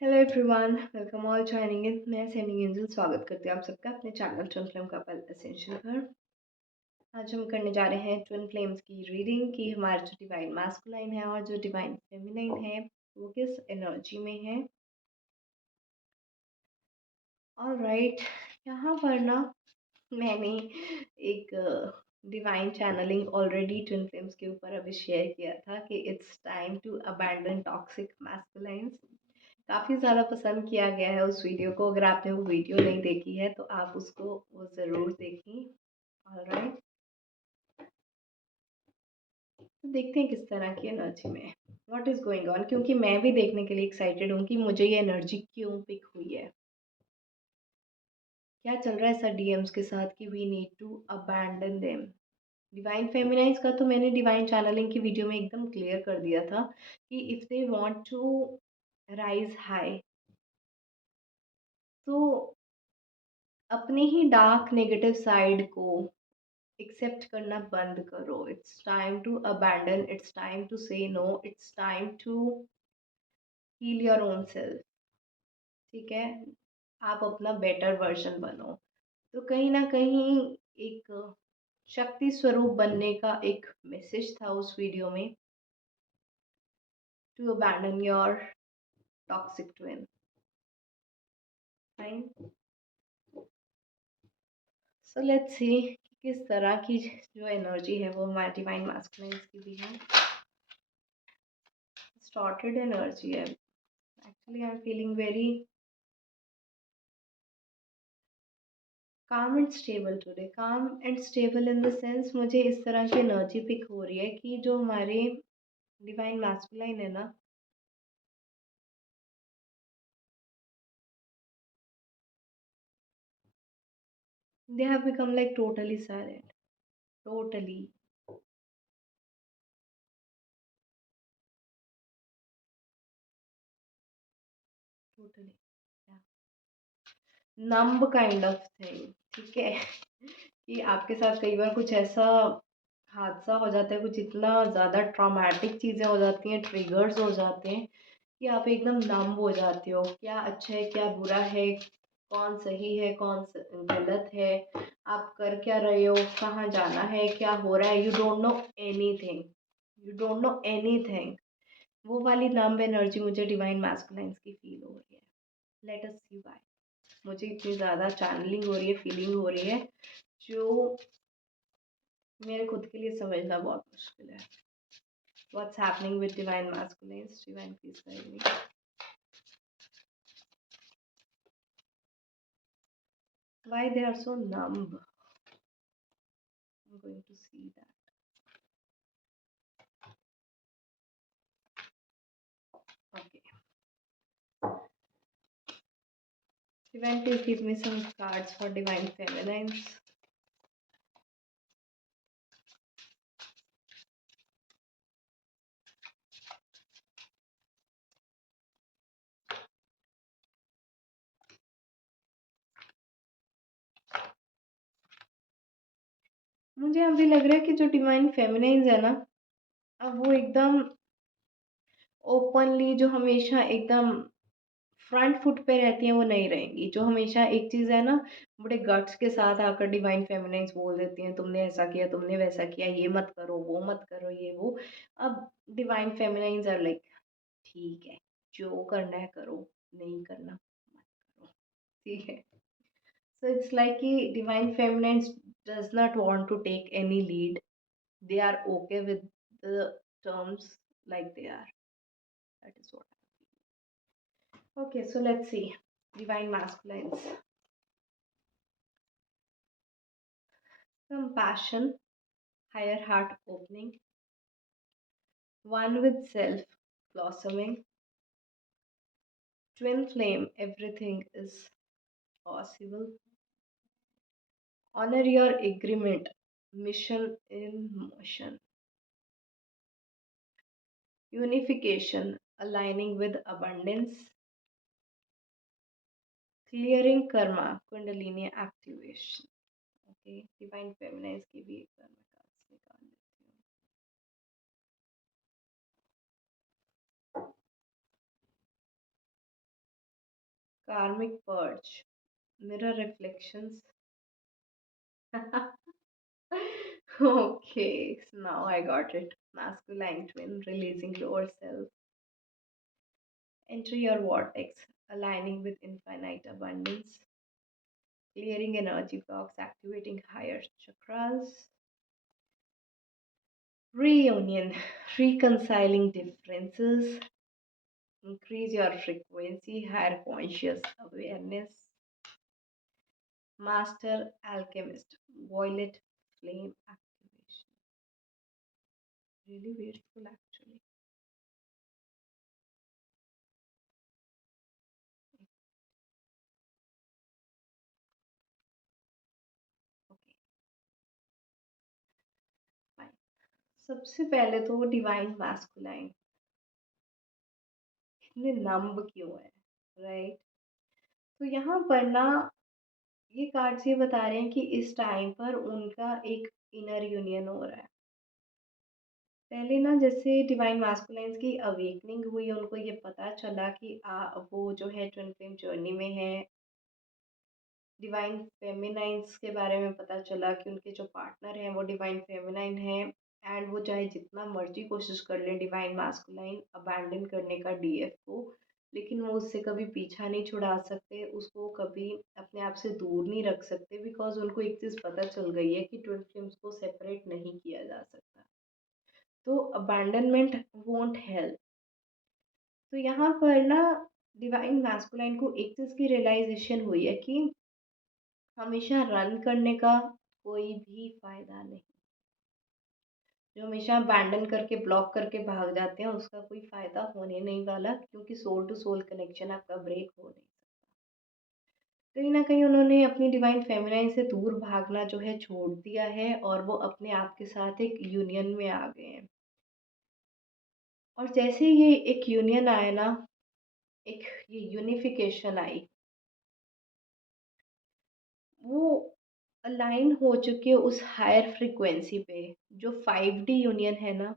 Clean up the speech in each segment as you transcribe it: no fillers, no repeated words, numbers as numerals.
Hello everyone, welcome all joining in. मैं sending angel स्वागत करती हूँ आप सबका अपने channel twin flame couple essential पर। आज हम करने जा रहे हैं ट्विन फ्लेम्स की रीडिंग कि हमारा जो डिवाइन मैस्कुलाइन है और जो डिवाइन फेमिनाइन है वो किस एनर्जी में है। ऑलराइट, यहाँ पर ना मैंने एक divine channelling already twin flames के ऊपर अभी शेयर किया था कि it's time to abandon toxic masculines. काफ़ी ज़्यादा पसंद किया गया है उस वीडियो को। अगर आपने वो वीडियो नहीं देखी है तो आप उसको वो ज़रूर देखें। ऑलराइट, तो देखते हैं किस तरह की एनर्जी में व्हाट इज़ गोइंग ऑन, क्योंकि मैं भी देखने के लिए एक्साइटेड हूँ कि मुझे ये एनर्जी क्यों पिक हुई है। क्या चल रहा है ऐसा डीएम्स के साथ कि we need to abandon them. Divine feminines का तो मैंने डिवाइन चैनलिंग की वीडियो में एकदम क्लियर कर दिया था कि if they want to rise high तो अपने ही डार्क नेगेटिव साइड को एक्सेप्ट करना बंद करो। It's time to abandon, it's time to say no, it's time to heal your own self. ठीक है, आप अपना बेटर वर्जन बनो। तो कहीं ना कहीं एक शक्ति स्वरूप बनने का एक मैसेज था उस वीडियो में, to abandon your toxic twin. Fine, so let's see किस तरह की जो एनर्जी है वो हमारे डिवाइन मास्कुलिन्स की भी है। स्टार्टेड एनर्जी है। Actually I am feeling very calm and stable today. Calm and stable in the sense मुझे इस तरह की एनर्जी पिक हो रही है कि जो हमारे डिवाइन मैस्कुलाइन है ना, दे have become like totally silent. Totally totally numb kind of thing. ठीक है कि आपके साथ कई बार कुछ ऐसा हादसा हो जाता है, कुछ इतना ज़्यादा ट्रॉमेटिक चीज़ें हो जाती हैं, ट्रिगर्स हो जाते हैं कि आप एकदम नम्ब हो जाते हो। क्या अच्छा है क्या बुरा है, कौन सही है कौन गलत है, आप कर क्या रहे हो, कहाँ जाना है, क्या हो रहा है, you don't know anything. You don't know anything. वो वाली नम्ब एनर्जी मुझे डिवाइन मैस्कुलाइन्स की फील हो रही है। लेट अस सी व्हाई मुझे इतनी ज़्यादा चैनलिंग हो रही है, फीलिंग हो रही है जो मेरे खुद के लिए समझना बहुत मुश्किल है। What's happening with divine masculines? Divine please guide me. Why they are so numb? I'm going to see that. Okay. Divine, please give me some cards for divine feminines. मुझे अभी लग रहा है कि जो डिवाइन फेमिनाइन्स है ना, अब वो एकदम ओपनली, जो हमेशा एकदम फ्रंट फुट पे रहती हैं, वो नहीं रहेंगी। जो हमेशा एक चीज़ है ना, बड़े गट्स के साथ आकर डिवाइन फेमिनाइन्स बोल देती हैं, तुमने ऐसा किया, तुमने वैसा किया, ये मत करो, वो मत करो, ये वो। अब डिवाइन फेमिनाइन्स आर लाइक, ठीक है, जो करना है करो, नहीं करना मत करो। ठीक है, so it's like कि divine feminine does not want to take any lead. They are okay with the terms like they are. That is what I feel. Okay, so let's see. Divine masculines. Compassion, higher heart opening, one with self blossoming, twin flame, everything is possible. Honor your agreement, mission in motion. Unification, aligning with abundance, clearing karma, kundalini activation. Okay, divine feminines की भी एक बार मैं cards निकाल लेती हूँ। कार्मिक perch, mirror reflections. Okay, so now I got it. Masculine twin releasing lower self. Enter your vortex, aligning with infinite abundance, clearing energy blocks, activating higher chakras. Reunion, reconciling differences, increase your frequency, higher conscious awareness. Master alchemist, violet flame activation. Really beautiful, actually. Okay, fine. सबसे पहले तो divine masculine इतने नंब क्यों है, right? तो यहाँ पर ना ये कार्ड्स ये बता रहे हैं कि इस टाइम पर उनका एक इनर यूनियन हो रहा है. पहले ना जैसे डिवाइन मैस्कुलाइन्स की अवेकनिंग हुई, उनको ये पता चला कि वो जो है ट्विन फ्लेम जर्नी में है. डिवाइन फेमिनाइंस के बारे में पता चला कि उनके जो पार्टनर हैं वो डिवाइन फेमिनाइन हैं. एंड वो चाहे जितना मर्जी कोशिश कर ले डिवाइन मास्कुलाइन अबैंडन करने का डीएफ को, लेकिन वो उससे कभी पीछा नहीं छुड़ा सकते, उसको कभी अपने आप से दूर नहीं रख सकते, बिकॉज उनको एक चीज़ पता चल गई है कि ट्विन फ्लेम्स को सेपरेट नहीं किया जा सकता. तो अबैंडनमेंट वोंट हेल्प. तो यहाँ पर ना डिवाइन मैस्कुलाइन को एक चीज़ की रियलाइजेशन हुई है कि हमेशा रन करने का कोई भी फायदा नहीं. जो हमेशा अबैंडन करके ब्लॉक करके भाग जाते हैं उसका कोई फायदा होने नहीं वाला, क्योंकि सोल टू सोल कनेक्शन आपका ब्रेक हो नहीं. कहीं ना कहीं उन्होंने अपनी डिवाइन फेमिनाइन से दूर भागना जो है छोड़ दिया है, और वो अपने आप के साथ एक यूनियन में आ गए हैं. और जैसे ये एक यूनियन आया ना, एक ये यूनिफिकेशन आई, वो अलाइन हो चुके उस हायर फ्रीक्वेंसी पे. जो 5D यूनियन है ना,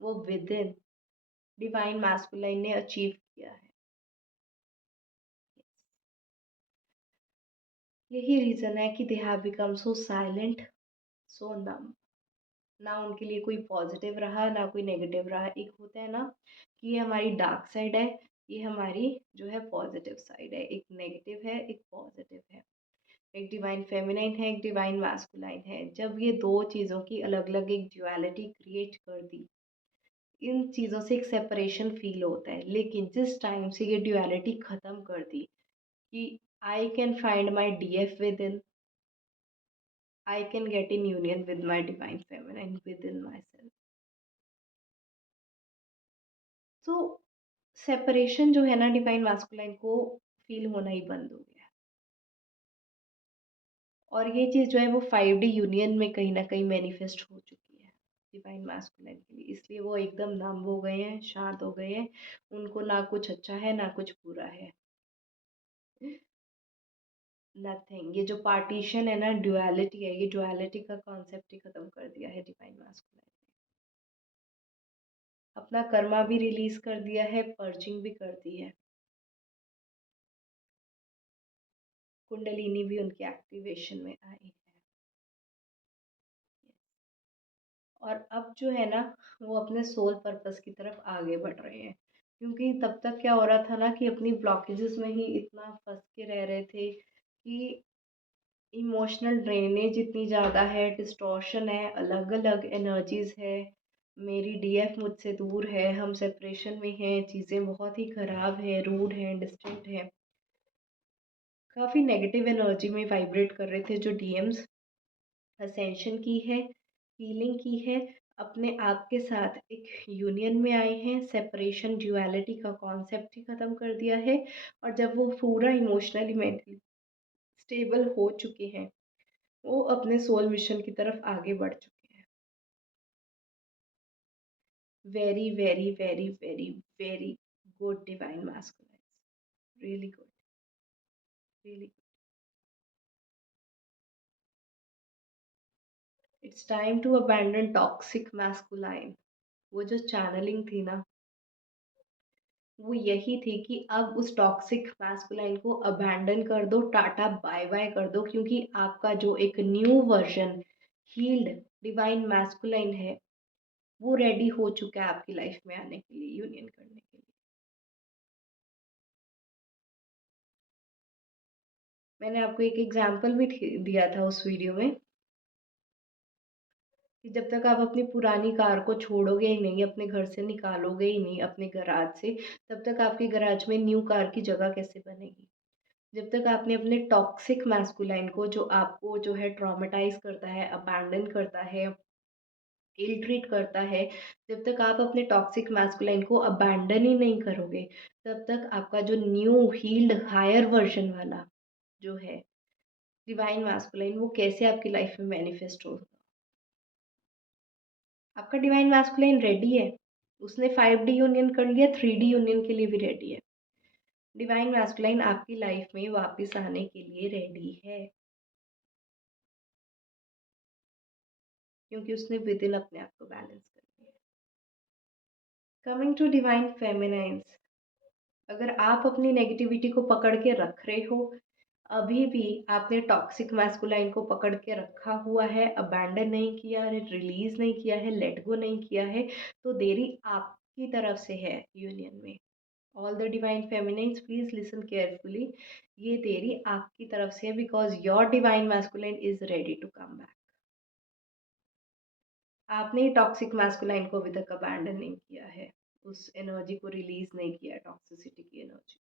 वो विद इन डिवाइन मैस्कुलाइन ने अचीव किया है. यही रीज़न है कि they have become so silent, so numb. ना उनके लिए कोई पॉजिटिव रहा ना कोई नेगेटिव रहा. एक होता है ना कि ये हमारी डार्क साइड है, ये हमारी जो है पॉजिटिव साइड है. एक नेगेटिव है, एक पॉजिटिव है. एक डिवाइन फेमिनाइन है, एक डिवाइन मैस्कुलाइन है. जब ये दो चीज़ों की अलग अलग एक ड्युअलिटी क्रिएट कर दी, इन चीज़ों से एक सेपरेशन फील होता है. लेकिन जिस टाइम से ये ड्युअलिटी ख़त्म कर दी कि I can find my DF with in, I can get in union with my divine feminine with in my self. तो सेपरेशन जो है ना डिवाइन मैस्कुलाइन को फील होना ही बंद हो गया. और ये चीज़ जो है वो 5D यूनियन में कहीं ना कहीं मैनिफेस्ट हो चुकी है डिवाइन मैस्कुलाइन के लिए. इसलिए वो एकदम नम हो गए हैं, शांत हो गए हैं. उनको ना कुछ अच्छा है ना कुछ बुरा है. नथिंग. ये जो पार्टीशन है ना, ड्युअलिटी है, ये ड्युअलिटी का कॉन्सेप्ट ही खत्म कर दिया है डिवाइन मैस्कुलाइन ने. अपना कर्मा भी रिलीज कर दिया है, पर्चिंग भी कर दी है. कुंडलिनी भी उनकी एक्टिवेशन में आई है. और अब जो है ना, वो अपने सोल पर्पस की तरफ आगे बढ़ रहे हैं. क्योंकि तब तक क्या हो रहा था ना कि अपनी ब्लॉकेजेस में ही इतना फंस के रह रहे थे कि इमोशनल ड्रेनेज इतनी ज़्यादा है, डिस्टॉर्शन है, अलग अलग एनर्जीज है. मेरी डीएफ मुझसे दूर है, हम सेपरेशन में हैं, चीज़ें बहुत ही ख़राब हैं, रूड हैं, डिस्टेंट हैं. काफ़ी नेगेटिव एनर्जी में वाइब्रेट कर रहे थे जो डीएम्स. असेंशन की है, हीलिंग की है, अपने आप के साथ एक यूनियन में आए हैं, सेपरेशन ड्युअलिटी का कॉन्सेप्ट ही ख़त्म कर दिया है. और जब वो पूरा इमोशनली मेंटली स्टेबल हो चुके हैं, वो अपने सोल मिशन की तरफ आगे बढ़ चुके हैं. Very very very very very good divine masculine. Really good, really. It's time to abandon toxic masculine. वो जो चैनलिंग थी ना, वो यही थी कि अब उस टॉक्सिक मैस्कुलाइन को अबैंडन कर दो, टाटा बाय बाय कर दो, क्योंकि आपका जो एक new version healed divine masculine है वो रेडी हो चुका है आपकी लाइफ में आने के लिए, यूनियन करने के लिए। मैंने आपको एक एग्जाम्पल भी दिया था उस वीडियो में कि जब तक आप अपनी पुरानी कार को छोड़ोगे ही नहीं, अपने घर से निकालोगे ही नहीं अपने गैराज से, तब तक आपके गैराज में न्यू कार की जगह कैसे बनेगी। जब तक आपने अपने टॉक्सिक मैस्कुलाइन को, जो आपको जो है ट्रॉमेटाइज करता है, अबैंडन करता है, इल ट्रीट करता है, जब तक आप अपने टॉक्सिक मैस्कुलाइन को अबैंडन ही नहीं करोगे, तब तक आपका जो न्यू हील्ड हायर वर्जन वाला जो है डिवाइन मैस्कुलाइन वो कैसे आपकी लाइफ में मैनिफेस्ट होगा। आपका डिवाइन मैस्कुलाइन रेडी है, उसने 5D यूनियन कर लिया, 3D यूनियन के लिए भी रेडी है। डिवाइन मैस्कुलाइन आपकी लाइफ में वापस आने के लिए रेडी है, क्योंकि उसने विद इन अपने आप को बैलेंस कर लिया। कमिंग टू डिवाइन फेमिनाइन्स, अगर आप अपनी नेगेटिविटी को पकड़ के रख रहे हो, अभी भी आपने टॉक्सिक मैस्कुलाइन को पकड़ के रखा हुआ है, अबैंडन नहीं किया है, रिलीज नहीं किया है, लेट गो नहीं किया है, तो देरी आपकी तरफ से है यूनियन में। All the divine feminines please listen carefully, ये देरी आपकी तरफ से है, because your divine masculine is ready to come back. आपने टॉक्सिक मैस्कुलाइन को अभी तक अबैंडन नहीं किया है, उस एनर्जी को रिलीज नहीं किया, टॉक्सिसिटी की एनर्जी को।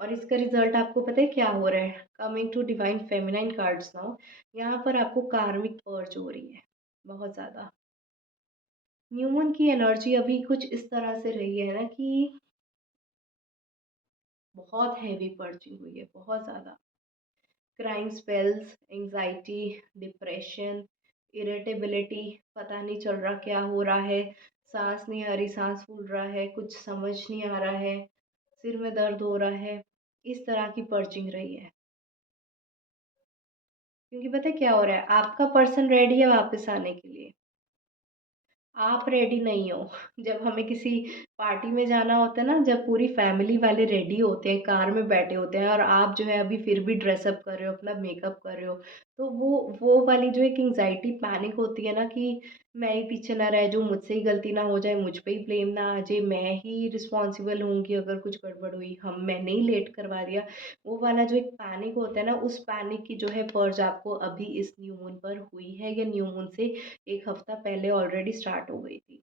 और इसका रिजल्ट आपको पता है क्या हो रहा है। Coming to divine feminine cards now, यहाँ पर आपको कार्मिक पर्च हो रही है बहुत ज़्यादा। न्यू मून की एनर्जी अभी कुछ इस तरह से रही है ना कि बहुत हैवी पर्चिंग हुई है, बहुत ज़्यादा। Crime spells, anxiety, depression, irritability, पता नहीं चल रहा क्या हो रहा है, सांस नहीं आ रही, सांस फूल रहा है, कुछ समझ नहीं आ रहा है, सिर में दर्द हो रहा है, इस तरह की पर्चिंग रही है। क्योंकि पता है क्या हो रहा है, आपका पर्सन रेडी है वापस आने के लिए, आप रेडी नहीं हो। जब हमें किसी पार्टी में जाना होता है ना, जब पूरी फैमिली वाले रेडी होते हैं, कार में बैठे होते हैं, और आप जो है अभी फिर भी ड्रेसअप कर रहे हो, अपना मेकअप कर रहे हो, तो वो वाली जो एक एंग्जाइटी पैनिक होती है ना कि मैं ही पीछे ना रह जाऊँ, मुझसे ही गलती ना हो जाए, मुझ पे ही ब्लेम ना आ जाए, मैं ही रिस्पॉन्सिबल होंगी अगर कुछ गड़बड़ हुई, हम मैंने ही लेट करवा दिया, वो वाला जो एक पैनिक होता है ना, उस पैनिक की जो है पर्ज आपको अभी इस न्यू मून पर हुई है, या न्यू मून से एक हफ्ता पहले ऑलरेडी स्टार्ट हो गई थी।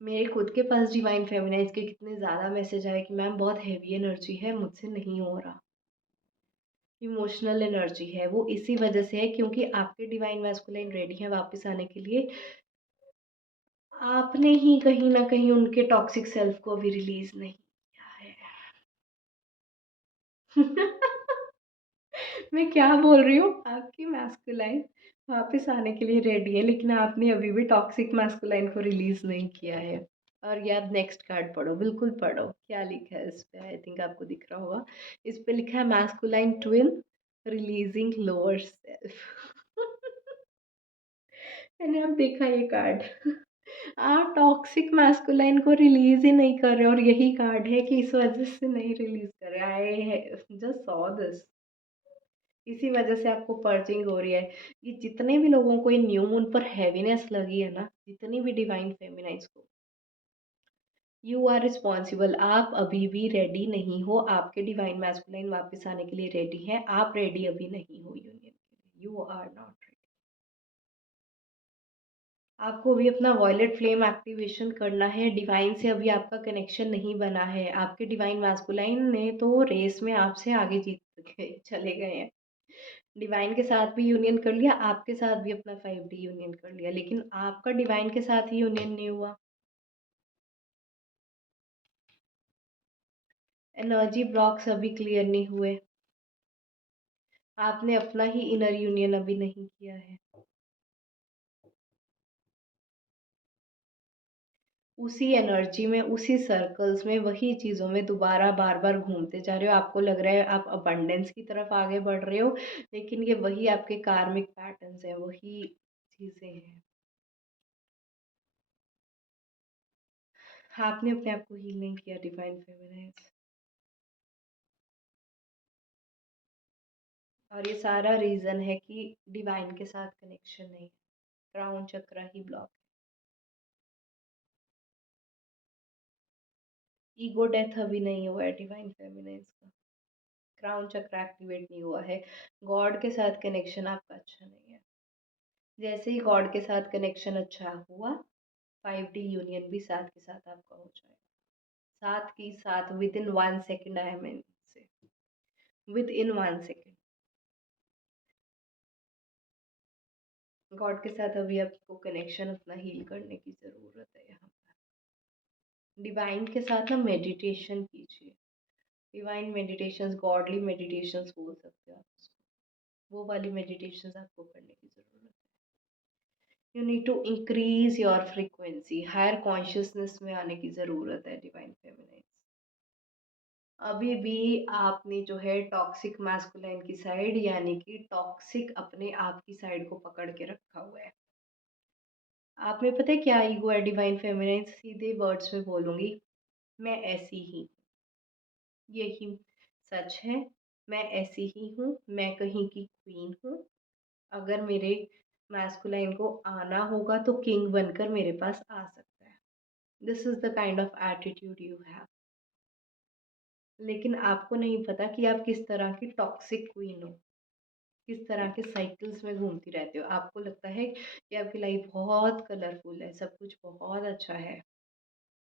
मेरे खुद के पास डिवाइन फेमिनाइज के कितने ज़्यादा मैसेज आए कि मैम बहुत हैवी एनर्जी है, मुझसे नहीं हो रहा। इमोशनल एनर्जी है, वो इसी वजह से है क्योंकि आपके डिवाइन मैस्कुलाइन रेडी है वापस आने के लिए। आपने ही कहीं ना कहीं उनके टॉक्सिक सेल्फ को अभी रिलीज नहीं किया है। मैं क्या बोल रही हूँ, आपकी मैस्कुलाइन वापस आने के लिए रेडी है, लेकिन आपने अभी भी टॉक्सिक मैस्कुलाइन को रिलीज नहीं किया है। और ये आप नेक्स्ट कार्ड पढ़ो, बिल्कुल पढ़ो, क्या लिखा है इस पे, आई थिंक आपको दिख रहा होगा। इस पे लिखा है masculine twin releasing lower self. मैंने अब देखा ये कार्ड। आप टॉक्सिक मैस्कुलाइन को रिलीज ही नहीं कर रहे, और यही कार्ड है कि इस वजह से नहीं रिलीज कर रहे। आई जस्ट सॉ दिस, इसी वजह से आपको पर्चिंग हो रही है। ये जितने भी लोगों को ये न्यू मून पर हैवीनेस लगी है ना, जितनी भी डिवाइन फेमिनाइज को, यू आर रिस्पॉन्सिबल। आप अभी भी रेडी नहीं हो, आपके डिवाइन मैस्कुलाइन वापस आने के लिए रेडी है, आप रेडी अभी नहीं हो यूनियन के लिए, यू आर नॉट रेडी। आपको अभी अपना वॉयलेट फ्लेम एक्टिवेशन करना है, डिवाइन से अभी आपका कनेक्शन नहीं बना है, आपके डिवाइन मैस्कुलाइन ने तो रेस में आपसे आगे जीत गए, चले गए हैं। डिवाइन के साथ भी यूनियन कर लिया, आपके साथ भी अपना 5D यूनियन कर लिया, लेकिन आपका डिवाइन के साथ ही यूनियन नहीं हुआ। एनर्जी ब्लॉक्स अभी क्लियर नहीं हुए, आपने अपना ही इनर यूनियन अभी नहीं किया है। उसी एनर्जी में, उसी सर्कल्स में, वही चीज़ों में दोबारा बार बार घूमते जा रहे हो। आपको लग रहा है आप अबंडेंस की तरफ आगे बढ़ रहे हो, लेकिन ये वही आपके कार्मिक पैटर्न्स हैं, वही चीज़ें हैं। आपने अपने आप को हील नहीं किया डिवाइन फेमिनाइज। और ये सारा रीज़न है कि डिवाइन के साथ कनेक्शन नहीं है, क्राउन चक्रा ही ब्लॉक है। ईगो डेथ अभी नहीं हुआ है डिवाइन फेमिनाइज का, क्राउन चक्र एक्टिवेट नहीं हुआ है। गॉड के साथ कनेक्शन आपका अच्छा नहीं है। जैसे ही गॉड के साथ कनेक्शन अच्छा हुआ, 5D यूनियन भी साथ के साथ आपका हो जाएगा। साथ की साथ with in 1 second, I mean से विद इन 1 सेकेंड। गॉड के साथ अभी आपको कनेक्शन अपना हील करने की ज़रूरत है यहाँ पर। डिवाइन के साथ ना मेडिटेशन कीजिए। डिवाइन मेडिटेशंस, गॉडली मेडिटेशंस बोल सकते हो आप उसको। वो वाली मेडिटेशंस आपको करने की ज़रूरत है। You need to increase your frequency, higher consciousness में आने की ज़रूरत है डिवाइन फेमिनाइज। अभी भी आपने जो है टॉक्सिक मैस्कुलाइन की साइड, यानी कि टॉक्सिक अपने आप की साइड को पकड़ के रखा हुआ है। आप में पता है क्या ईगो है डिवाइन फेमिनाइन? सीधे वर्ड्स में बोलूँगी, मैं ऐसी ही, यही सच है। मैं ऐसी ही हूँ, मैं कहीं की क्वीन हूँ। अगर मेरे मैस्कुलाइन को आना होगा तो किंग बनकर मेरे पास आ सकता है। This is the kind of attitude you have. लेकिन आपको नहीं पता कि आप किस तरह की टॉक्सिक क्वीन हो, किस तरह के साइकिल्स में घूमती रहते हो। आपको लगता है कि आपकी लाइफ बहुत कलरफुल है, सब कुछ बहुत अच्छा है,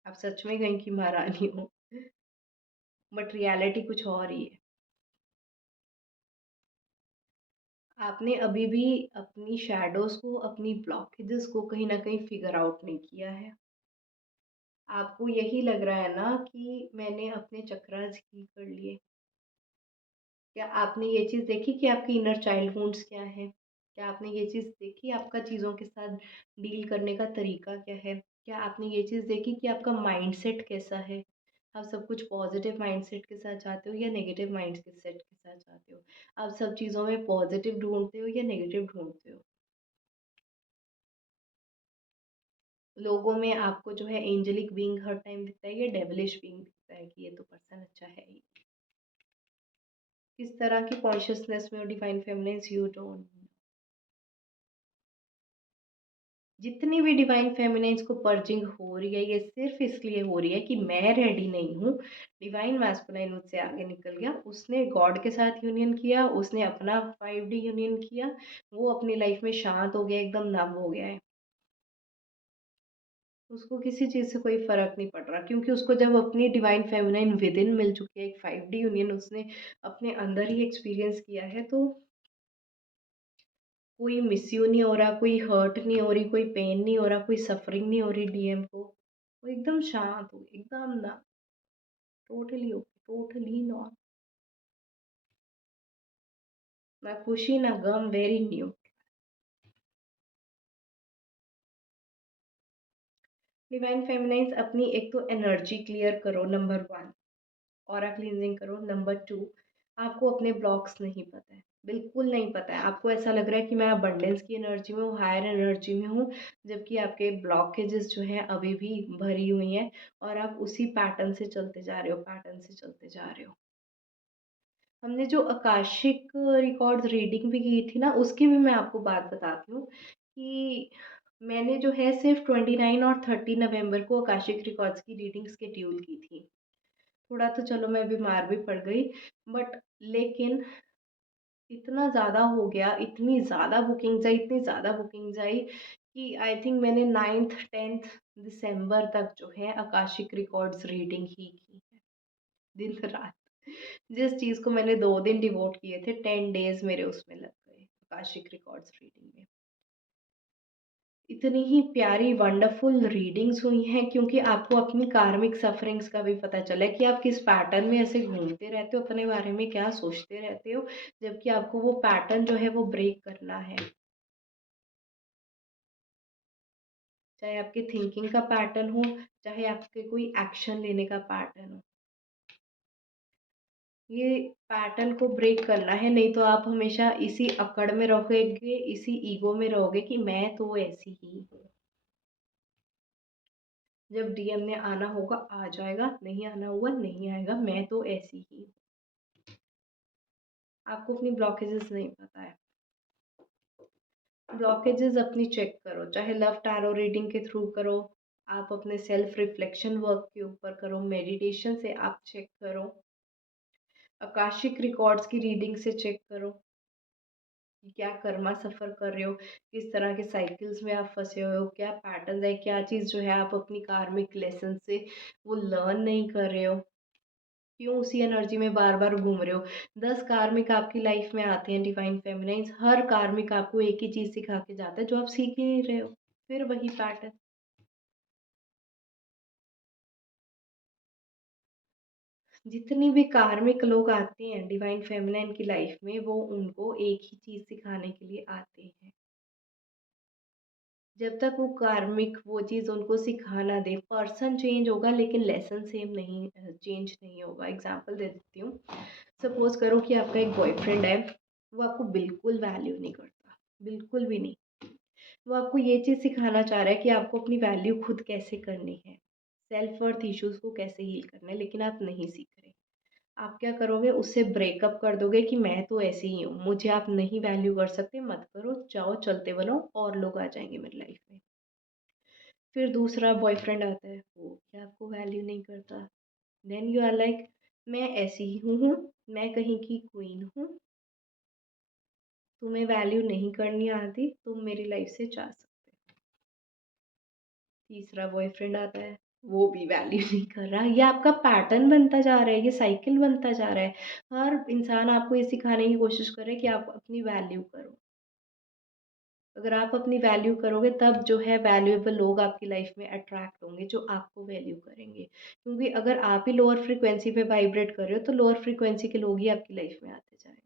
आप सच में कहीं की महारानी हो, बट रियलिटी कुछ और ही है। आपने अभी भी अपनी शैडोज़ को, अपनी ब्लॉकेजेस को कहीं न कहीं फिगर आउट नहीं किया है। आपको यही लग रहा है ना कि मैंने अपने चक्रास हील कर लिए। क्या आपने ये चीज़ देखी कि आपकी इनर चाइल्ड वुंड्स क्या है? क्या आपने ये चीज़ देखी आपका चीज़ों के साथ डील करने का तरीका क्या है? क्या आपने ये चीज़ देखी कि आपका माइंडसेट कैसा है? आप सब कुछ पॉजिटिव माइंडसेट के साथ चाहते हो या नेगेटिव माइंडसेट के साथ चाहते हो? आप सब चीज़ों में पॉजिटिव ढूँढते हो या नेगेटिव ढूँढते हो? लोगों में आपको जो है एंजेलिक बीइंग हर टाइम दिखता है या डेविलिश बीइंग दिखता है कि ये तो पर्सन अच्छा है ही? किस तरह की कॉन्शियसनेस में हो डिवाइन फेमिनिन्स, यू डोंट। जितनी भी डिवाइन फेमिनाइन्स को पर्जिंग हो रही है, ये सिर्फ इसलिए हो रही है कि मैं रेडी नहीं हूँ। डिवाइन मैस्कुलाइन मुझसे आगे निकल गया, उसने गॉड के साथ यूनियन किया, उसने अपना 5D यूनियन किया, वो अपनी लाइफ में शांत हो गया, एकदम नम हो गया है। उसको किसी चीज़ से कोई फ़र्क नहीं पड़ रहा, क्योंकि उसको जब अपनी डिवाइन फेमिनाइन विद इन मिल चुकी है, एक 5D यूनियन उसने अपने अंदर ही एक्सपीरियंस किया है, तो कोई मिस यू नहीं हो रहा, कोई हर्ट नहीं हो रही, कोई पेन नहीं हो रहा, कोई सफरिंग नहीं हो रही डीएम को। वो एकदम शांत हो, एकदम ना, टोटली ओके, टोटली नॉट, ना खुशी ना गम, वेरी न्यू। डिवाइन फेमिनाइन्स अपनी एक तो एनर्जी क्लियर करो, नंबर 1। ऑरा क्लींजिंग करो, नंबर 2। आपको अपने ब्लॉक्स नहीं पता है, बिल्कुल नहीं पता है। आपको ऐसा लग रहा है कि मैं अबंडेंस की एनर्जी में हूँ, हायर एनर्जी में हूँ, जबकि आपके ब्लॉकेजेस जो हैं अभी भी भरी हुई हैं, और आप उसी पैटर्न से चलते जा रहे हो, पैटर्न से चलते जा रहे हो। हमने जो अकाशिक रिकॉर्ड्स रीडिंग भी की थी ना, उसकी भी मैं आपको बात बताती हूँ कि मैंने जो है सिर्फ 29 और 30 नवंबर को अकाशिक रिकॉर्ड्स की रीडिंग स्केड्यूल की थी। थोड़ा तो चलो मैं बीमार भी पड़ गई, बट लेकिन इतना ज़्यादा हो गया, इतनी ज़्यादा बुकिंग्स आई, इतनी ज़्यादा बुकिंग्स आई कि आई थिंक मैंने 9th 10th दिसंबर तक जो है अकाशिक रिकॉर्ड्स रीडिंग ही की है, दिन रात। जिस चीज़ को मैंने 2 दिन डिवोट किए थे, 10 डेज मेरे उसमें लग गए आकाशिक रिकॉर्ड्स रीडिंग में। इतनी ही प्यारी वंडरफुल रीडिंग्स हुई हैं, क्योंकि आपको अपनी कार्मिक सफरिंग्स का भी पता चला है कि आप किस पैटर्न में ऐसे घूमते रहते हो, अपने बारे में क्या सोचते रहते हो, जबकि आपको वो पैटर्न जो है वो ब्रेक करना है। चाहे आपके थिंकिंग का पैटर्न हो, चाहे आपके कोई एक्शन लेने का पैटर्न हो, ये पैटर्न को ब्रेक करना है, नहीं तो आप हमेशा इसी अकड़ में रहोगे, इसी ईगो में रहोगे कि मैं तो ऐसी ही हूँ। जब डीएम में आना होगा आ जाएगा, नहीं आना होगा नहीं आएगा, मैं तो ऐसी ही हूँ। आपको अपनी ब्लॉकेजेस नहीं पता है। ब्लॉकेजेस अपनी चेक करो, चाहे लव टैरो रीडिंग के थ्रू करो, आप अपने सेल्फ रिफ्लेक्शन वर्क के ऊपर करो, मेडिटेशन से आप चेक करो, आकाशिक रिकॉर्ड्स की रीडिंग से चेक करो कि क्या कर्मा सफ़र कर रहे हो, किस तरह के साइकिल्स में आप फंसे हुए हो, क्या पैटर्न है, क्या चीज़ जो है आप अपनी कार्मिक लेसन से वो लर्न नहीं कर रहे हो, क्यों उसी एनर्जी में बार बार घूम रहे हो। 10 कार्मिक आपकी लाइफ में आते हैं डिवाइन फेमिनाइंस, हर कार्मिक आपको एक ही चीज़ सिखा के जाता है जो आप सीख ही नहीं रहे हो, फिर वही पैटर्न। जितनी भी कार्मिक लोग आते हैं डिवाइन फेमिनाइन की लाइफ में, वो उनको एक ही चीज़ सिखाने के लिए आते हैं। जब तक वो कार्मिक वो चीज़ उनको सिखा ना दे, पर्सन चेंज होगा लेकिन लेसन सेम नहीं, चेंज नहीं होगा। एग्जांपल दे देती हूँ, सपोज करो कि आपका एक बॉयफ्रेंड है, वो आपको बिल्कुल वैल्यू नहीं करता, बिल्कुल भी नहीं। वो आपको ये चीज़ सिखाना चाह रहा है कि आपको अपनी वैल्यू खुद कैसे करनी है, सेल्फ वर्थ इश्यूज़ को कैसे हील करना है, लेकिन आप नहीं सीख रहे। आप क्या करोगे, उससे ब्रेकअप कर दोगे कि मैं तो ऐसी ही हूँ, मुझे आप नहीं वैल्यू कर सकते, मत करो, जाओ चलते बनो, और लोग आ जाएंगे मेरी लाइफ में। फिर दूसरा बॉयफ्रेंड आता है, वो क्या आपको वैल्यू नहीं करता, देन यू आर लाइक मैं ऐसी ही हूँ, मैं कहीं की क्वीन हूँ, तुम्हें वैल्यू नहीं करनी आती, तुम मेरी लाइफ से जा सकते हो। तीसरा बॉयफ्रेंड आता है, वो भी वैल्यू नहीं कर रहा, ये आपका पैटर्न बनता जा रहा है, ये साइकिल बनता जा रहा है। हर इंसान आपको ये सिखाने की कोशिश करे कि आप अपनी वैल्यू करो। अगर आप अपनी वैल्यू करोगे तब जो है वैल्यूएबल लोग आपकी लाइफ में अट्रैक्ट होंगे जो आपको वैल्यू करेंगे, क्योंकि अगर आप ही लोअर फ्रीक्वेंसी पे वाइब्रेट कर रहे हो तो लोअर फ्रीक्वेंसी के लोग ही आपकी लाइफ में आते जाएंगे।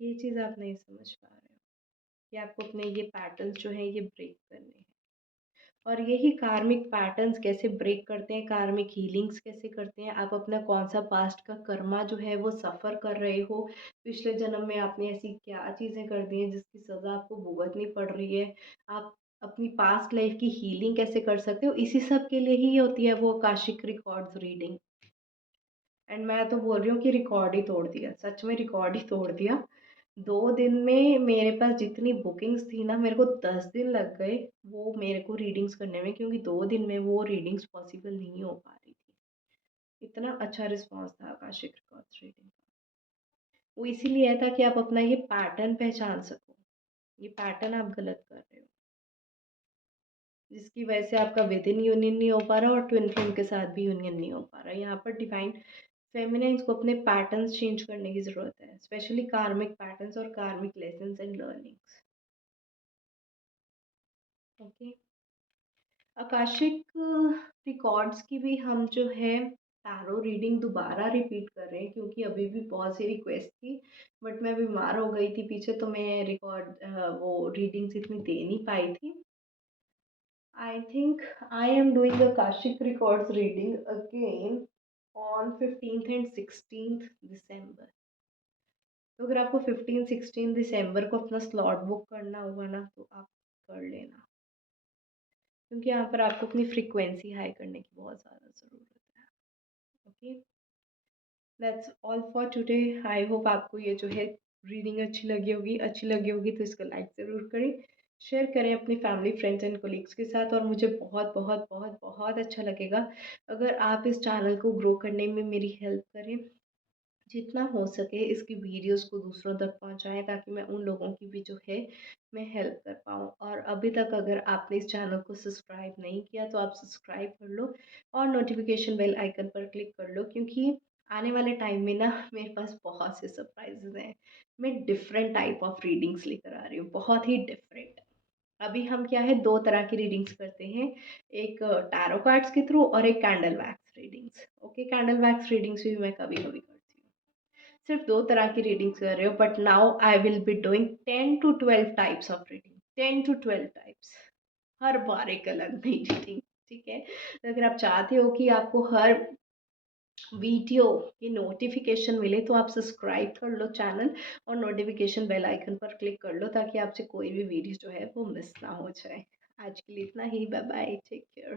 ये चीज़ आप नहीं समझ पा रहे हो कि आपको अपने ये पैटर्न्स जो हैं ये ब्रेक करने हैं। और यही कार्मिक पैटर्न्स कैसे ब्रेक करते हैं, कार्मिक हीलिंग्स कैसे करते हैं, आप अपना कौन सा पास्ट का कर्मा जो है वो सफ़र कर रहे हो, पिछले जन्म में आपने ऐसी क्या चीज़ें कर दी हैं जिसकी सज़ा आपको भुगतनी पड़ रही है, आप अपनी पास्ट लाइफ की हीलिंग कैसे कर सकते हो, इसी सब के लिए ही होती है वो आकाशिक रिकॉर्ड्स रीडिंग। एंड मैं तो बोल रही हूँ कि रिकॉर्ड ही तोड़ दिया, सच में रिकॉर्ड ही तोड़ दिया। 2 दिन में मेरे पास जितनी बुकिंग्स थी ना, मेरे को 10 दिन लग गए वो मेरे को रीडिंग्स करने में, क्योंकि 2 दिन में वो रीडिंग्स पॉसिबल नहीं हो पा रही थी। इतना अच्छा रिस्पॉन्स था आकाशिक रिकॉर्ड्स रीडिंग का। वो इसीलिए था कि आप अपना ये पैटर्न पहचान सको, ये पैटर्न आप गलत कर रहे हो, जिसकी वजह से आपका विद इन यूनियन नहीं हो पा रहा और ट्विन फ्लेम के साथ भी यूनियन नहीं हो पा रहा। यहाँ पर डिवाइन फेमिनाइन्स को अपने पैटर्न्स चेंज करने की ज़रूरत है, स्पेशली कार्मिक पैटर्न्स और कार्मिक lessons and learnings. Okay. Akashic records की भी हम जो है टैरो रीडिंग दोबारा रिपीट कर रहे हैं, क्योंकि अभी भी बहुत सी रिक्वेस्ट थी, बट मैं बीमार हो गई थी पीछे, तो मैं वो रीडिंग्स इतनी दे नहीं पाई थी। I think I am doing Akashic records reading again on 15th and 16th दिसंबर। तो अगर आपको 15-16 दिसंबर को अपना स्लॉट बुक करना होगा ना, तो आप कर लेना, क्योंकि यहाँ पर आपको अपनी फ्रीक्वेंसी हाई करने की बहुत ज़्यादा ज़रूरत है। Okay, that's all for today. I hope आपको ये जो है रीडिंग अच्छी लगी होगी तो इसको लाइक ज़रूर करें, शेयर करें अपनी फैमिली फ्रेंड्स एंड कोलीग्स के साथ, और मुझे बहुत बहुत बहुत बहुत अच्छा लगेगा अगर आप इस चैनल को ग्रो करने में मेरी हेल्प करें, जितना हो सके इसकी वीडियोस को दूसरों तक पहुंचाएं, ताकि मैं उन लोगों की भी जो है मैं हेल्प कर पाऊँ। और अभी तक अगर आपने इस चैनल को सब्सक्राइब नहीं किया तो आप सब्सक्राइब कर लो और नोटिफिकेशन बेल आइकन पर क्लिक कर लो, क्योंकि आने वाले टाइम में ना मेरे पास बहुत से सरप्राइजेज हैं। मैं डिफरेंट टाइप ऑफ रीडिंग्स लेकर आ रही हूँ, बहुत ही डिफरेंट। अभी हम क्या है, 2 तरह की रीडिंग्स करते हैं, एक टैरो कार्ड्स के थ्रू और एक candle wax readings. Okay, candle wax readings भी मैं कभी कभी करती हूँ। सिर्फ 2 तरह की रीडिंग्स कर रहे हो, but now I will be doing 10 to 12 types of reading, 10 to 12 types, हर बार एक अलग नई रीडिंग। ठीक है, तो अगर आप चाहते हो कि आपको हर वीडियो की नोटिफिकेशन मिले तो आप सब्सक्राइब कर लो चैनल और नोटिफिकेशन बेल आइकन पर क्लिक कर लो ताकि आपसे कोई भी वीडियो जो है वो मिस ना हो जाए। आज के लिए इतना ही। Bye bye, take care.